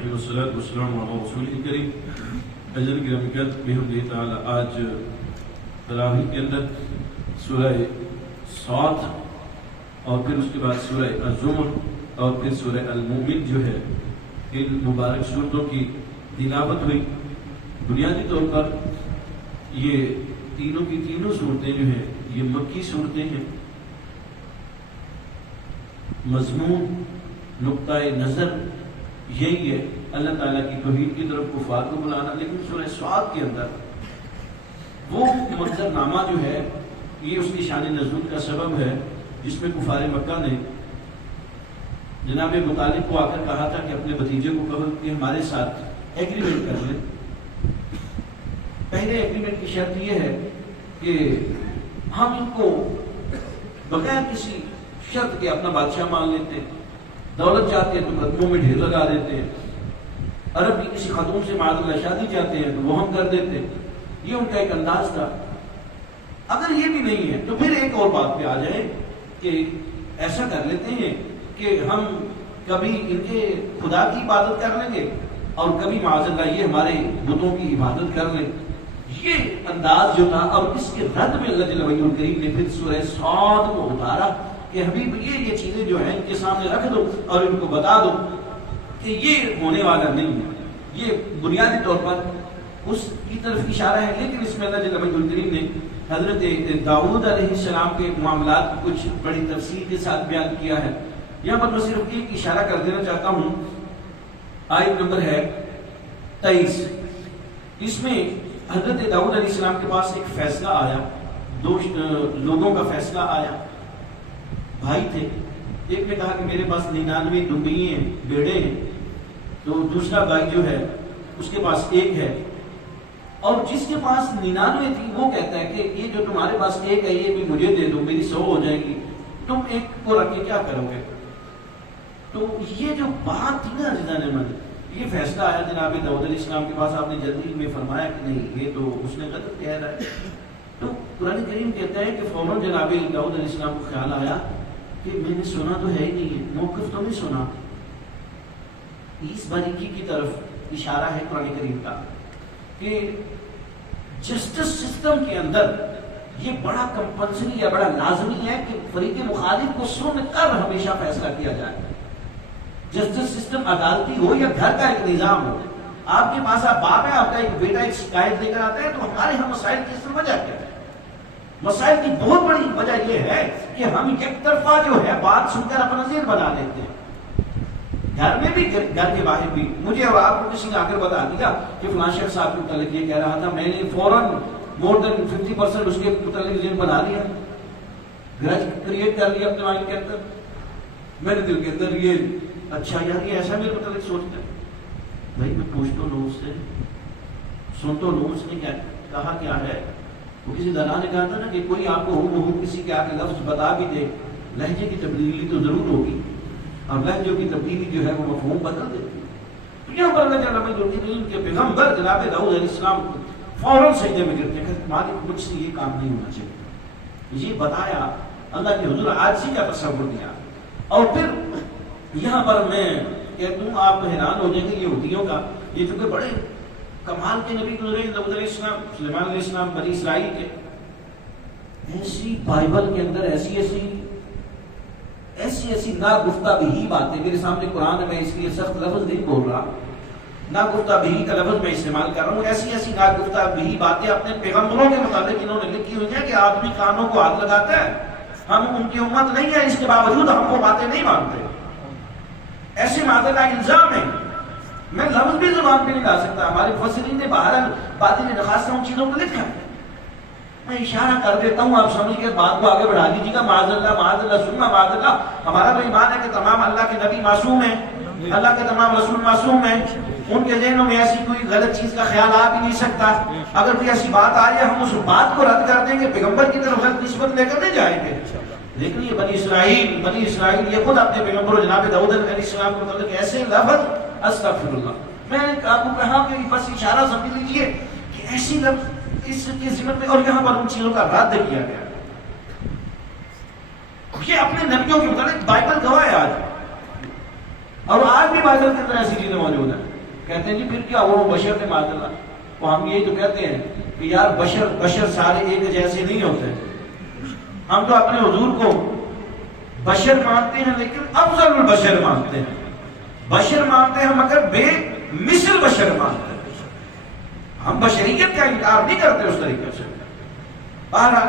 الرحیم والصلاة والسلام علی رسول کریم. اجر گرامی قدر بحمدہ تعالی آج تراویح کے اندر سورہ صاد اور پھر اس کے بعد سورہ الزمر اور پھر سورہ المومن جو ہے ان مبارک صورتوں کی تلاوت ہوئی. بنیادی طور پر یہ تینوں کی تینوں صورتیں جو ہیں یہ مکی صورتیں ہیں. مضمون نقطۂ نظر یہی ہے اللہ تعالیٰ کی توحید کی طرف کفار کو بلانا. لیکن سورہ صاد کے اندر وہ منظرنامہ جو ہے یہ اس کی شان نزول کا سبب ہے جس میں کفار مکہ نے جناب مطالب کو آ کر کہا تھا کہ اپنے بھتیجے کو کہو کہ ہمارے ساتھ ایگریمنٹ کر لیں. پہلے ایگریمنٹ کی شرط یہ ہے کہ ہم ان کو بغیر کسی شرط کے اپنا بادشاہ مان لیتے ہیں. دولت چاہتے ہیں تو قدموں میں ڈھیر لگا دیتے ہیں. عرب کی کسی خاتون سے معاذ اللہ شادی چاہتے ہیں تو وہ ہم کر دیتے ہیں. یہ ان کا ایک انداز تھا. اگر یہ بھی نہیں ہے تو پھر ایک اور بات پہ آ جائیں کہ ایسا کر لیتے ہیں کہ ہم کبھی ان کے خدا کی عبادت کر لیں گے اور کبھی معاذ اللہ یہ ہمارے بتوں کی عبادت کر لیں. یہ انداز جو تھا اور اس کے رد میں اللہ جل وعلا کریم نے پھر سورہ صاد کو اتارا کہ حبیب یہ چیزیں جو ہیں ان کے سامنے رکھ دو اور ان کو بتا دو کہ یہ ہونے والا نہیں ہے. یہ بنیادی طور پر اس کی طرف اشارہ ہے. لیکن اس میں اللہ جل وعلا کریم نے حضرت داؤد علیہ السلام کے معاملات کو کچھ بڑی تفصیل کے ساتھ بیان کیا ہے. یہاں پر میں صرف ایک اشارہ کر دینا چاہتا ہوں. آیت نمبر ہے 23. اس میں حضرت داؤد علیہ السلام کے پاس ایک فیصلہ آیا. دو لوگوں کا فیصلہ آیا. بھائی تھے. ایک نے کہا کہ میرے پاس 99 دمبیے ہیں, بیڑے ہیں. تو دوسرا بھائی جو ہے اس کے پاس ایک ہے. اور جس کے پاس 99 تھی وہ کہتا ہے کہ یہ جو تمہارے پاس ایک ہے یہ بھی مجھے دے دو, میری 100 ہو جائے گی. تم ایک کو رکھ کے کیا کرو گے؟ تو یہ جو بات تھی نا عزیزان احمد, یہ فیصلہ آیا جناب داؤد علیہ السلام کے پاس. آپ نے جلدی میں فرمایا کہ نہیں یہ تو اس نے غلط کہہ رہا ہے. تو قرآن کریم کہتا ہے کہ فوراً جناب داؤد علیہ السلام کو خیال آیا کہ میں نے سنا تو ہے ہی نہیں ہے, موقف تو نہیں سنا. اس باریکی کی طرف اشارہ ہے قرآن کریم کا کہ جسٹس سسٹم کے اندر یہ بڑا کمپلسری یا بڑا لازمی ہے کہ فریق مخالف کو سن کر ہمیشہ فیصلہ کیا جائے. جسٹس سسٹم عدالتی ہو یا گھر کا ایک نظام ہو. آپ کے پاس آپ باپ ہے, آپ کا ایک بیٹا ایک شکایت لے کر آتا ہے, تو ہمارے یہاں مسائل کی اس وجہ کیا ہے؟ مسائل کی بہت بڑی وجہ یہ ہے کہ ہم یک طرفہ جو ہے بات سن کر اپنا ذہن بنا لیتے ہیں. گھر میں بھی گھر کے باہر بھی. مجھے اور آپ کو کسی نے آ کر بتا دیا کہ فلاں شیخ صاحب کے متعلق یہ کہہ رہا تھا, میں نے فوراً مور دین 50% اس کے متعلق ذہن بنا لیا, گرج کریٹ کر لیا اپنے مائنڈ کے اندر. میرے دل کے اندر یہ اچھا یار یہ ایسا میرے متعلق سوچتا ہے. بھائی میں پوچھ تو لوں اس سے, سن تو لوں اس نے کیا کہا کیا ہے. وہ کسی دانا نے کہا تھا نا کہ کوئی آپ کو ہو کسی کے آگے لفظ بتا بھی دے, لہجے کی تبدیلی تو ضرور ہوگی اور لہجوں کی تبدیلی جو ہے وہ مفہوم بدل دیتی ہے. تو یہاں پر اللہ جل وعلا کے پیغمبر جناب داؤد علیہ السلام کو فوراً سجدے میں گرتے ہیں, مالک مجھ سے یہ کام نہیں ہونا چاہیے. یہ بتایا اللہ کے حضور عاجزی کا تصور دیا. اور پھر یہاں پر میں کہتا ہوں آپ حیران ہو جائیں گے یہودیوں کا. یہ چونکہ بڑے کمال کے نبی گزرے داؤد علیہ السلام, سلیمان علیہ السلام, بنی اسرائیل کے. ایسی بائبل کے اندر ایسی ناگفتہ بھی باتیں میرے سامنے قرآن میں, اس لیے سخت لفظ نہیں بول رہا, ناگفتہ بھی کا لفظ میں استعمال کر رہا ہوں. ایسی ناگفتہ بھی باتیں اپنے پیغمبروں کے متعلق انہوں نے لکھی ہوئی ہیں کہ آدمی کانوں کو ہاتھ لگاتا ہے. ہم ان کی امت نہیں ہے, اس کے باوجود ہم وہ باتیں نہیں مانتے. ایسے معذرت کا الزام ہے. میں لفظ بھی زبان پہ نہیں لا سکتا. ہمارے مفسرین نے بہرحال باطن نخواستہ ان چیزوں کو لکھا. میں اشارہ کر دیتا ہوں, آپ سمجھ کے بات کو آگے بڑھا دیجیے گا. معاذ اللہ سننا معاذ اللہ. ہمارا تو ایمان ہے کہ تمام اللہ کے نبی معصوم ہیں, اللہ کے تمام رسول معصوم ہیں. ان کے ذہنوں میں ایسی کوئی غلط چیز کا خیال آ بھی نہیں سکتا. اگر کوئی ایسی بات آ رہی ہے ہم اس بات کو رد کر دیں گے, پیغمبر کی طرف غلط نسبت لے کر نہیں جائیں گے. لیکن یہ بنی اسرائیل یہ خود اپنے پیغمبر جناب داؤد علیہ السلام کو متعلق ایسے لفظ, استغفر اللہ, میں نے آپ کو کہا کہ بس اشارہ سمجھ لیجیے کہ ایسی لفظ اس کی ذمت میں, اور یہاں پر ان چیزوں کا رد کیا گیا. یہ اپنے نبیوں کے متعلق بائبل گواہ ہے آج, اور آج بھی بائبل کے اندر ایسی چیزیں موجود ہیں. کہتے ہیں جی پھر کیا وہ بشر تھے معاذ اللہ. وہ ہم یہی تو کہتے ہیں کہ یار بشر سارے ایک جیسے نہیں ہوتے. ہم تو اپنے حضور کو بشر مانتے ہیں لیکن افضل البشر مانتے ہیں. بشر مانتے ہیں مگر بے مثل بشر مانتے ہیں. ہم بشریت کا انکار نہیں کرتے اس طریقے سے. بہرحال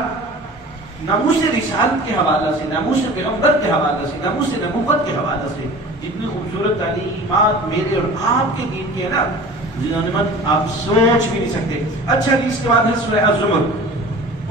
ناموس رسالت کے حوالے سے، ناموس پیغمبر کے حوالے سے، ناموس نبوت کے حوالے سے جتنی خوبصورت تعلیمات میرے اور آپ کے دین کے ہیں نا جنہوں آپ سوچ بھی نہیں سکتے. اچھا جی، اس کے بعد ہے سورہ الزمر.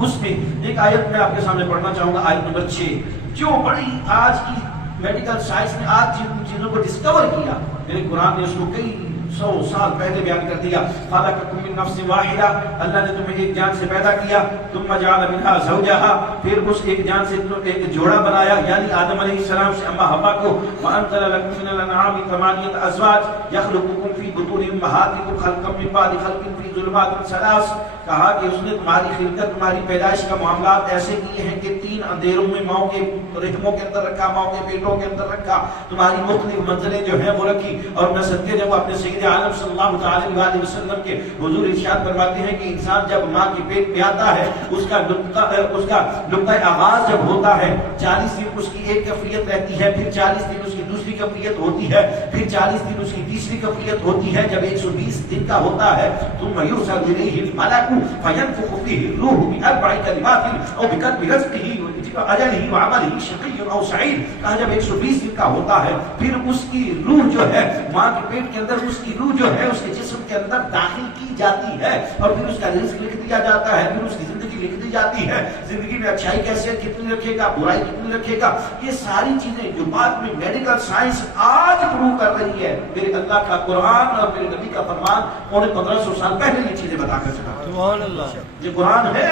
اس میں ایک آیت میں آپ کے سامنے پڑھنا چاہوں گا، آیت نمبر 6، جو بڑی آج کی میڈیکل سائنس نے آج جن چیزوں کو ڈسکور کیا، میرے قرآن نے اس کو کئی 100 سال پہلے بیان کر دیا. خلقکم من نفس واحدہ، اللہ نے تمہیں ایک جان سے پیدا کیا. ثم جعل منها زوجها، پھر اس ایک جان سے ایک جوڑا بنایا یعنی آدم علیہ السلام سے اما حوا کو. وانزل لكم من الانعام 8 ازواج يخلقكم في بطون امهاتكم خلقا من بعد خلق في ظلمات ثلاث. کہا کہ اس نے تمہاری خلقت، تمہاری پیدائش کا معاملات ایسے کیے ہیں کہ 3 اندھیروں میں ماؤں کے رحموں کے اندر رکھا، ماؤں کے پیٹوں کے اندر رکھا، تمہاری مختلف منزلیں جو ہیں وہ رکھی. اور میں صدقے جب اپنے سید عالم صلی اللہ تعالی علیہ وسلم کے حضور ارشاد فرماتے ہیں کہ انسان جب ماں کے پیٹ میں آتا ہے اس کا نقطہ آغاز جب ہوتا ہے 40 دن اس کی ایک کیفیت رہتی ہے، پھر 40 دن اس کی دوسری کیفیت ہوتی ہے، پھر 40 دن اس کی تیسری کیفیت ہوتی ہے. جب 120 دن کا ہوتا ہے ثم یرسل الیہ الملک فینفخ فیہ الروح باربع کلمات او بکتب رزقہ اجلہ وعملہ شقی او سعید. کہا جب 120 دن کا ہوتا ہے پھر اس کی روح جو ہے ماں کے پیٹ کے اندر، اس کی روح جو ہے اس کے جسم کے اندر داخل کی جاتی ہے اور پھر اس کا رزق لکھ دیا جاتا ہے، پھر اس کی زندگی لکھ دی جاتی ہے. زندگی میں اچھائی کیسے کتنی رکھے گا، برائی کتنی رکھے گا، یہ ساری چیزیں جو بعد میں میڈیکل سائنس آج پروو کر رہی ہے، میرے اللہ کا قرآن اور میرے نبی کا فرمان 1500 سال پہلے یہ چیزیں بتا کر چلا. سبحان اللہ. یہ قرآن ہے،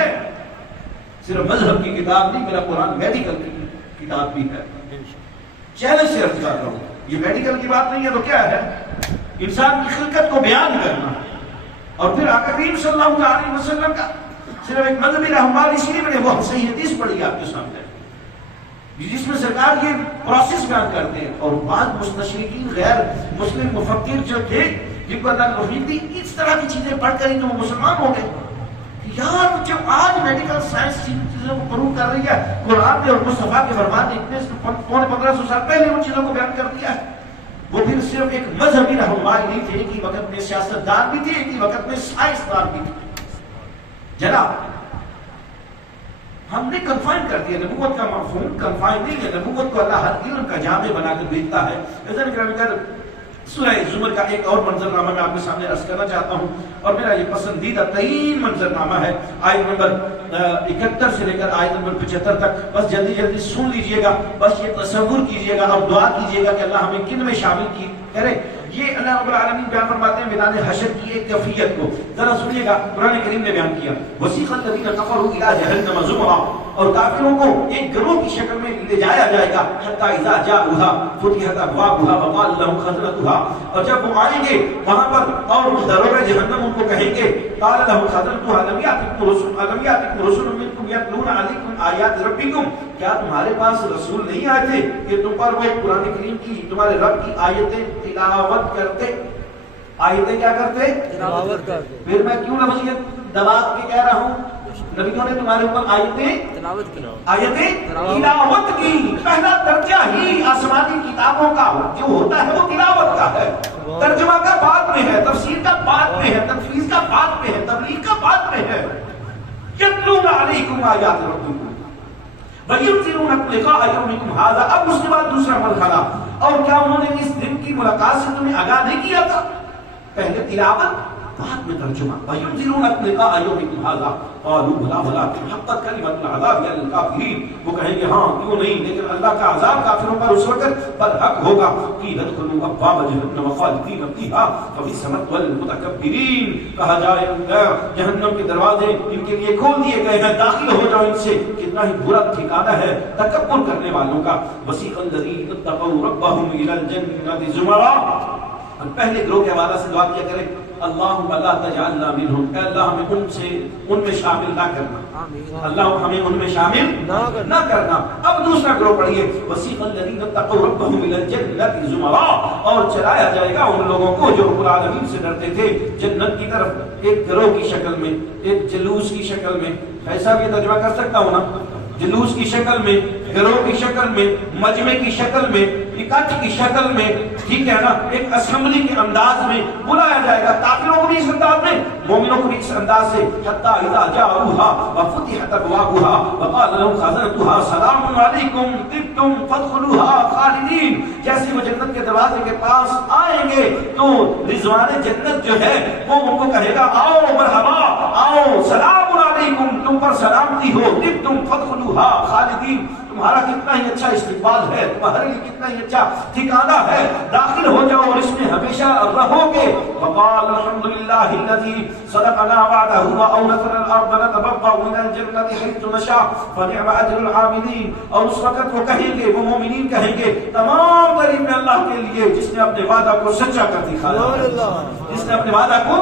صرف مذہب کی کتاب نہیں، میرا قرآن میڈیکل کی کتاب بھی ہے. چیلنج سے عرض کر رہا ہوں، یہ میڈیکل کی بات نہیں ہے تو کیا ہے؟ انسان کی خلقت کو بیان کرنا. اور پھر آقا کریم صلی اللہ علیہ وسلم کا صرف ایک مذہبی رہنمائی، اس لیے میں نے وہ صحیح حدیث پڑھی آپ کے سامنے جس میں سرکار یہ پروسیس بیان کرتے ہیں. اور بعض مستشرقین غیر مسلم مفکر جو تھے جن کو اللہ نے توفیق دی، اس طرح کی چیزیں پڑھ کر ہی تو وہ مسلمان ہو گئے. یار جب آج میڈیکل سائنس چیزوں کو پروو کر رہی ہے، قرآن نے اور مصطفیٰ کے فرمان نے اتنے 1500 سال پہلے ان چیزوں کو بیان کر دیا ہے. وہ پھر صرف ایک مذہبی رہنمائی نہیں تھے، ایک ہی وقت میں سیاستدان بھی تھے، ایک ہی وقت میں سائنسدان بھی تھے. جناب ہم نے کنفائن کر دیا، نبوت کا مفہوم کنفائن نہیں ہے. نبوت کو اللہ ہر علم کا جامع بنا کر بھیجتا ہے. سورہ زمر کا ایک اور منظرنامہ میں آپ کے سامنے عرض کرنا چاہتا ہوں اور میرا یہ پسندیدہ ترین منظرنامہ ہے. آیت نمبر 71 سے لے کر آیت نمبر 75 تک بس جلدی جلدی سن لیجئے گا، بس یہ تصور کیجئے گا اور دعا کیجئے گا کہ اللہ ہمیں کن میں شامل کرے. یہ اللہ رب العالمین بیان فرماتے ہیں میدان حشر کی ایک کیفیت کو. ذرا سنیے گا، قرآن کریم نے بیان کیا وسیق الذین کفروا الی جہنم زمرا، اور کافروں کو ایک گروہ کی شکل میں لے جایا جائے گا. حتی اذا جاؤها فتحت ابوابها وقال لهم خزنتها، اور جب وہ آئیں گے وہاں پر اور دروازے جہنم ان کو کہیں گے قال لهم خزنتها لم یاتکم رسل منکم یتلون علیکم آیات ربکم، کیا تمہارے پاس رسول نہیں آئے تھے کہ تم پر وہ قرآن کریم کی تمہارے رب کی آیتیں تلاوت کرتے؟ آیتیں کیا کرتے؟ تلاوت کرتے. پھر میں کیوں لفظ یہ دبا کے کہہ رہا ہوں؟ نبیوں نے تمہارے اوپر آیتیں تلاوت کی. پہلا درجہ ہی آسمانی کتابوں کا جو ہوتا ہے وہ تلاوت کا ہے. ترجمہ کا بعد میں ہے، تفسیر کا بعد میں ہے، تنفیذ کا بعد میں ہے، تبلیغ کا بعد میں ہے. یتلون علیکم آیات ربکم وَيُنذِرُونَكُمْ لِقَاءَ يَوْمِكُمْ هَذَا. اب اس کے بعد دوسرا مرحلہ، اور کیا انہوں نے اس دن کی ملاقات سے تمہیں آگاہ نہیں کیا تھا؟ پہلے تلاوت بعد میں ترجمہ. وَيُنذِرُونَكُمْ لِقَاءَ يَوْمِكُمْ هَذَا قَالُوا بَلَىٰ وَلَٰكِنْ حَقَّتْ كَلِمَةُ الْعَذَابِ عَلَى الْكَافِرِينَ. وہ کہیں گے ہاں کیوں نہیں، لیکن اللہ کا عذاب کافروں پر اس وقت پر حق ہوگا. قِيلَ ادْخُلُوا أَبْوَابَ جَهَنَّمَ خَالِدِينَ فِيهَا فَبِئْسَ مَثْوَى الْمُتَكَبِّرِينَ. کہا جائے جہنم کے دروازے ان کے لیے کھول دیے گئے ہیں، داخل ہو جاؤ ان سے. کتنا ہی برا ٹھکانہ ہے تکبر کرنے والوں کا. وَسِيقَ الَّذِينَ اتَّقَوْا رَبَّهُمْ إِلَى الْجَنَّةِ زُمَرًا. اور پہلے گروہ کے حوالے سے دعا کیا کریں اللہم لا تجعلنا منہم، اے اللہ ہمیں ان میں شامل نہ کرنا، اللہ ہمیں ان میں شامل نہ کرنا۔ اب دوسرا گروہ پڑھیے وسیق الذین اتقوا ربهم الی الجنۃ زمرا، اور چلایا جائے گا ان لوگوں کو جو رب العالمین سے ڈرتے تھے جنت کی طرف، ایک گروہ کی شکل میں، ایک جلوس کی شکل میں۔ ایسا بھی ترجمہ کر سکتا ہوں نا، جلوس کی شکل میں، گروہ کی شکل میں، مجمع کی شکل میں، اکٹھ کی شکل میں، ٹھیک ہے نا، ایک اسمبلی کے انداز میں بلایا جائے گا، کافروں کو بھی اس انداز میں، مومنوں کو بھی اس انداز سے، حتی اذا جاؤوها وفتحت ابوابها وقال لهم خزنتها سلام علیکم طبتم فادخلوها خالدین، جیسے وہ جنت کے دروازے کے پاس آئیں گے تو رضوان جنت جو ہے وہ ان کو کہے گا آؤ مرحبا، آؤ سلام علیکم، تم پر سلامتی ہو، طبتم فادخلوها خالدین، تمہارا کتنا ہی اچھا استقبال ہے، تمہارے لیے کتنا ہی اچھا ٹھکانہ ہے، داخل ہو جاؤ اور اس میں ہمیشہ رہو گے۔ وقال الحمدللہ الذی صدقنا وعدہ واورثنا الارض نتبوأ من الجنۃ حیث نشاء فنعم اجر العاملین، اور اس وقت وہ کہیں گے، وہ مومنین کہیں گے تمام تعریف اللہ کے لیے جس نے اپنے وعدہ کو سچا کر دکھایا، جس نے اپنے وعدہ کو،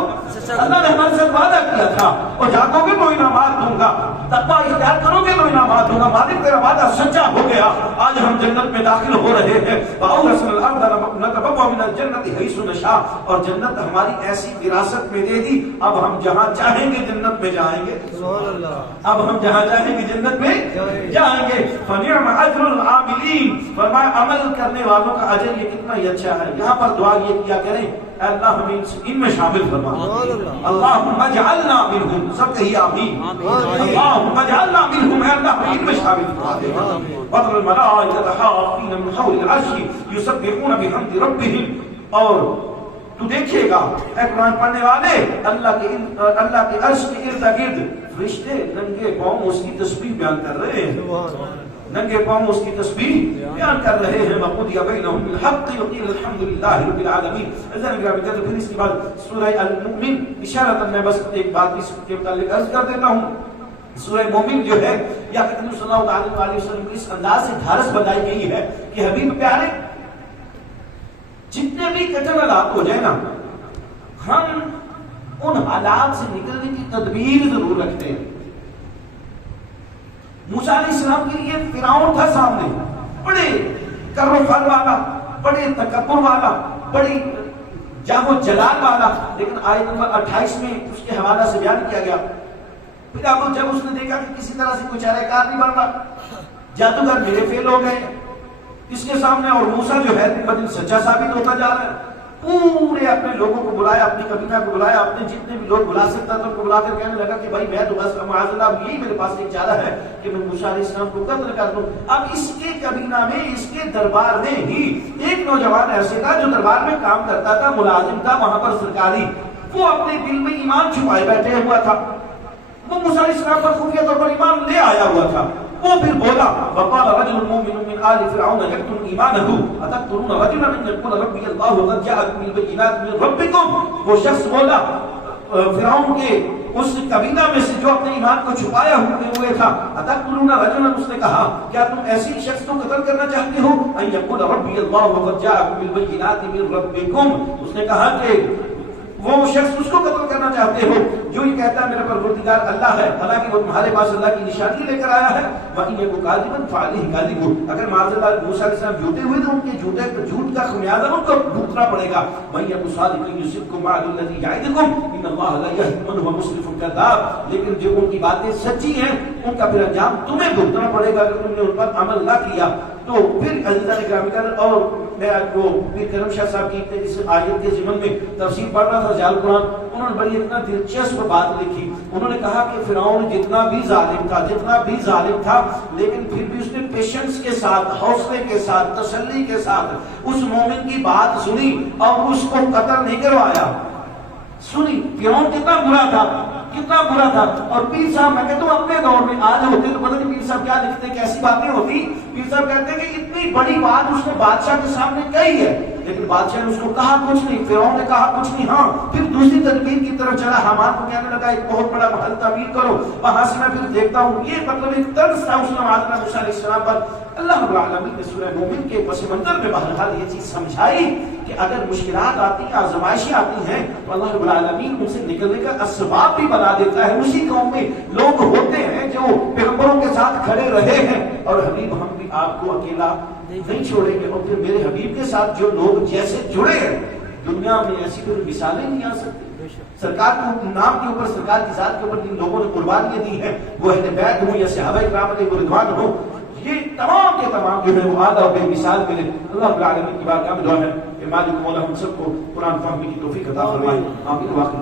اللہ نے ہمارے ساتھ وعدہ کیا تھا اور جاگو گے تو انعامات دوں گا، تقوی اختیار کرو گے تو انعامات دوں گا، مالک تیرا وعدہ سچا ہو گیا، آج ہم جنت میں داخل ہو رہے ہیں، وَأَوْرَثْنَا الْأَرْضَ نَتَبَوَّأُ مِنَ الْجَنَّةِ حَيْثُ نَشَاءُ، اور جنت ہماری ایسی وراثت میں دے دی، اب ہم جہاں چاہیں گے جنت میں جائیں گے، اب ہم جہاں چاہیں گے جنت میں جائیں گے۔ فَنِعْمَ أَجْرُ الْعَامِلِينَ، فرمایا عمل کرنے والوں کا اجر یہ کتنا ہی اچھا ہے۔ یہاں پر دعا یہ کیا کریں اے اللہ ہمیں ان میں شامل فرما، اللہم اجعلنا منہم، سب کہیے آمین، اللہم اجعلنا منہم، اے اللہ ہمیں ان میں شامل فرما دے۔ وَتَرَى الْمَلَائِكَةَ حَافِّينَ مِنْ حَوْلِ الْعَرْشِ يُسَبِّحُونَ بِحَمْدِ رَبِّهِمْ، اور تو دیکھے گا اے قرآن پڑھنے والے اللہ کے عرش کے ارد گرد فرشتے ننگے پاؤں اس کی تسبیح بیان کر رہے ہیں، ننگے پاؤں اس کی تسبیح بیان کر رہے ہیں۔ وَقُضِيَ بَيْنَهُم بِالْحَقِّ وَقِيلَ الْحَمْدُ لِلَّهِ رَبِّ الْعَالَمِينَ۔ پھر اس کے بعد سورہ المؤمن، اشارتاً میں بس ایک بات اس کے متعلق عرض کر دیتا ہوں، سورہ مومن جو ہے یا کہ صلی اللہ علیہ وسلم کی اس انداز سے ڈھارس بتائی گئی ہے کہ حبیب پیارے جتنے بھی کٹن حالات ہو جائے نا، ہم ان حالات سے نکلنے کی تدبیر ضرور رکھتے ہیں۔ موسیٰ علیہ السلام کے لیے فرعون تھا سامنے، بڑے کر و فر والا، بڑے تکبر والا، بڑی جاہ و جلال والا، لیکن آیت نمبر 28 میں اس کے حوالہ سے بیان کیا گیا۔ پھر اب جب اس نے دیکھا کہ کسی طرح سے کوئی چارہ کار نہیں بن رہا، جادوگر میرے فیل ہو گئے اس کے سامنے، اور موسیٰ جو ہے دن بدن سچا ثابت ہوتا جا رہا ہے، پورے اپنے لوگوں کو بلایا، اپنی قبیلہ کو بلایا، اپنے جتنے بھی لوگ بلا سکتا تھا ان کو بلا کر کہنے لگا کہ بھائی میں تو بس معاذ اللہ یہی میرے پاس ایک چارہ ہے کہ میں موسیٰ علیہ السلام کو قتل کر دوں۔ اب اس کے قبیلہ میں، اس کے دربار میں ہی ایک نوجوان ایسے تھا جو دربار میں کام کرتا تھا، ملازم تھا وہاں پر سرکاری، وہ اپنے دل میں ایمان چھپائے بیٹھے ہوا تھا، وہ موسیٰ علیہ السلام پر خفیہ طور پر ایمان لے آیا ہوا تھا۔ وہ پھر بولا وقال رجل مؤمن من آل فرعون يكتم ایمانه اتقتلون رجلا ان يقول ربي الله وقد جاءكم بالبينات من ربكم، وہ شخص بولا فرعون کے اس قبیلہ میں سے جو اپنے ایمان کو چھپایا ہوئے تھا، اتقتلون رجلا، اس نے کہا کیا تم ایسی شخص کو قتل کرنا چاہتے ہو، ان يقول ربي الله وقد جاءكم بالبينات من ربكم، اس نے کہا کہ وہ شخص اس کو قتل کرنا چاہتے ہو جو یہ کہتا ہے میرا پروردگار اللہ ہے، حالانکہ وہ تمہارے پاس اللہ کی نشانی لے کر آیا ہے۔ وَإِنْ يَكُ كَاذِبًا فَعَلَيْهِ كَاذِبُهُ، اگر معاذ اللہ موسیٰ علیہ السلام جھوٹے ہوئے تو ان کے جھوٹ کا خمیازہ ان کو بھگتنا پڑے گا۔ وَإِنْ يَكُ صَادِقًا يُصِبْكُمْ بَعْضُ الَّذِي يَعِدُكُمْ إِنَّ اللَّهَ لَا يَهْدِي مَنْ هُوَ مُسْرِفٌ كَذَّابٌ، لیکن جو ان کی باتیں سچی ہیں ان کا پھر انجام تمہیں بھگتنا پڑے گا اگر تم نے ان پر عمل نہ کیا۔ تو پھر عزیزان گرامی اور میں آپ کو پیر کرم شاہ صاحب کی اس آیت کے ضمن میں تفسیر پڑھ رہا تھا ضیاء القرآن، انہوں نے بڑی اتنا دلچسپ بات لکھی، انہوں نے کہا کہ فرعون جتنا بھی ظالم تھا لیکن پھر بھی اس نے پیشنس کے ساتھ، حوصلے کے ساتھ، تسلی کے ساتھ اس مومن کی بات سنی اور اس کو قتل نہیں کروایا۔ سنی فرعون کتنا برا تھا، اور پیر صاحب میں کہتا ہوں اپنے دور میں آج ہوتے تو پتہ نہیں پیر صاحب کیا لکھتے، کیسی باتیں ہوتی۔ پیر صاحب کہتے ہیں کہ اتنی بڑی بات اس نے بادشاہ کے سامنے کہی ہے لیکن بادشاہ نے اس کو کہا کچھ نہیں، فرعون نے کہا کچھ نہیں۔ ہاں پھر دوسری تدبیر کی طرف چلا، حامان کو کہنے لگا ایک بہت بڑا محل تعمیر کرو، وہاں سے میں پھر دیکھتا ہوں، یہ مطلب ایک طرز تھا اس نے حضرت موسیٰ علیہ السلام پر۔ اللہ رب العالمین نے سورہ مومن کے پس منظر میں بہرحال یہ چیز سمجھائی کہ اگر مشکلات آتی ہیں، آزمائشیں آتی ہیں تو اللہ رب العالمین ان سے نکلنے کا اسباب بھی بنا دیتا ہے. اسی قوم میں لوگ ہوتے ہیں جو پیغمبروں کے ساتھ کھڑے رہے ہیں، اور حبیب ہم بھی آپ کو اکیلا نہیں چھوڑیں گے. اور پھر میرے حبیب کے ساتھ جو لوگ جیسے جڑے ہیں، دنیا میں ایسی کوئی مثالیں نہیں آ سکتی. سرکار کو نام کے اوپر، سرکار کی ذات کے اوپر جن لوگوں نے قربانیاں دی ہیں، وہ اہل بیت ہوں یا صحابہ کرام علیہ رضوان ہوں، یہ تمام کے تمام جو ہے وہ اعلیٰ اور بے مثال ملے. اللہ رب العالمین کی بارگاہ میں دعا ہے کہ مالک مولا ہم سب کو قرآن فہمی کی توفیق عطا فرمائے. آمین. واقعی